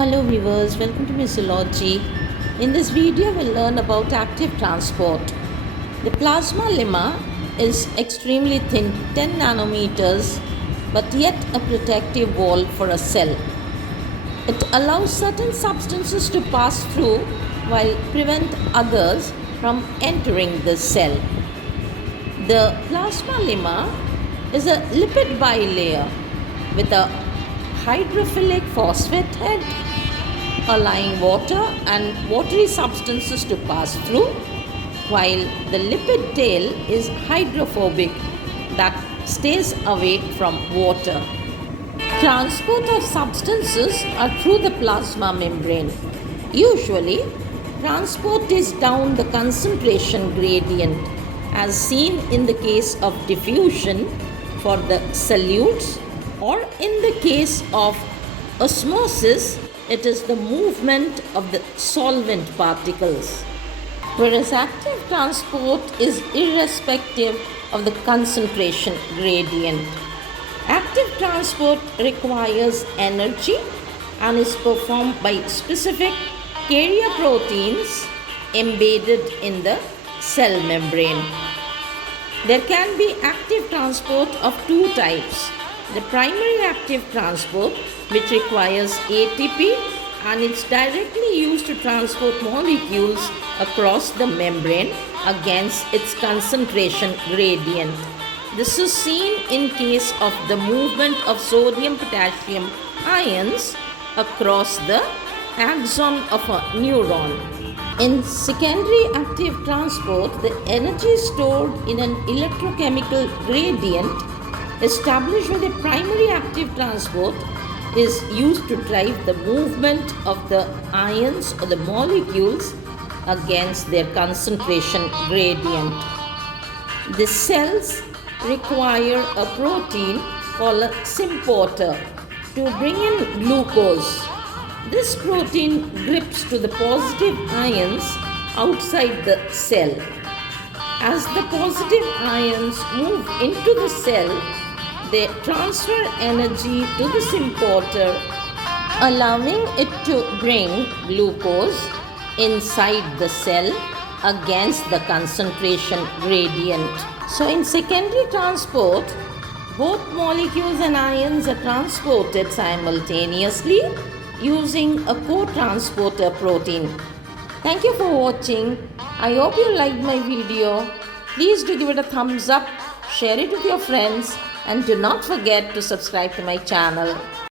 Hello viewers, welcome to Physiology. In this video we'll learn about active transport. The plasma lemma is extremely thin, 10 nanometers, but yet a protective wall for a cell. It allows certain substances to pass through while prevent others from entering the cell. The plasma lemma is a lipid bilayer with a hydrophilic phosphate head allowing water and watery substances to pass through, while the lipid tail is hydrophobic that stays away from water. Transport of substances are through the plasma membrane. Usually, transport is down the concentration gradient as seen in the case of diffusion for the solutes, or in the case of osmosis, it is the movement of the solvent particles. Whereas active transport is irrespective of the concentration gradient. Active transport requires energy and is performed by specific carrier proteins embedded in the cell membrane. There can be active transport of two types. The primary active transport, which requires ATP and it's directly used to transport molecules across the membrane against its concentration gradient. This is seen in case of the movement of sodium-potassium ions across the axon of a neuron. In secondary active transport, the energy stored in an electrochemical gradient established with a primary active transport is used to drive the movement of the ions or the molecules against their concentration gradient. The cells require a protein called a symporter to bring in glucose. This protein grips to the positive ions outside the cell. As the positive ions move into the cell, they transfer energy to the symporter, allowing it to bring glucose inside the cell against the concentration gradient. So in secondary transport, both molecules and ions are transported simultaneously using a co-transporter protein. Thank you for watching. I hope you liked my video. Please do give it a thumbs up, share it with your friends, and do not forget to subscribe to my channel.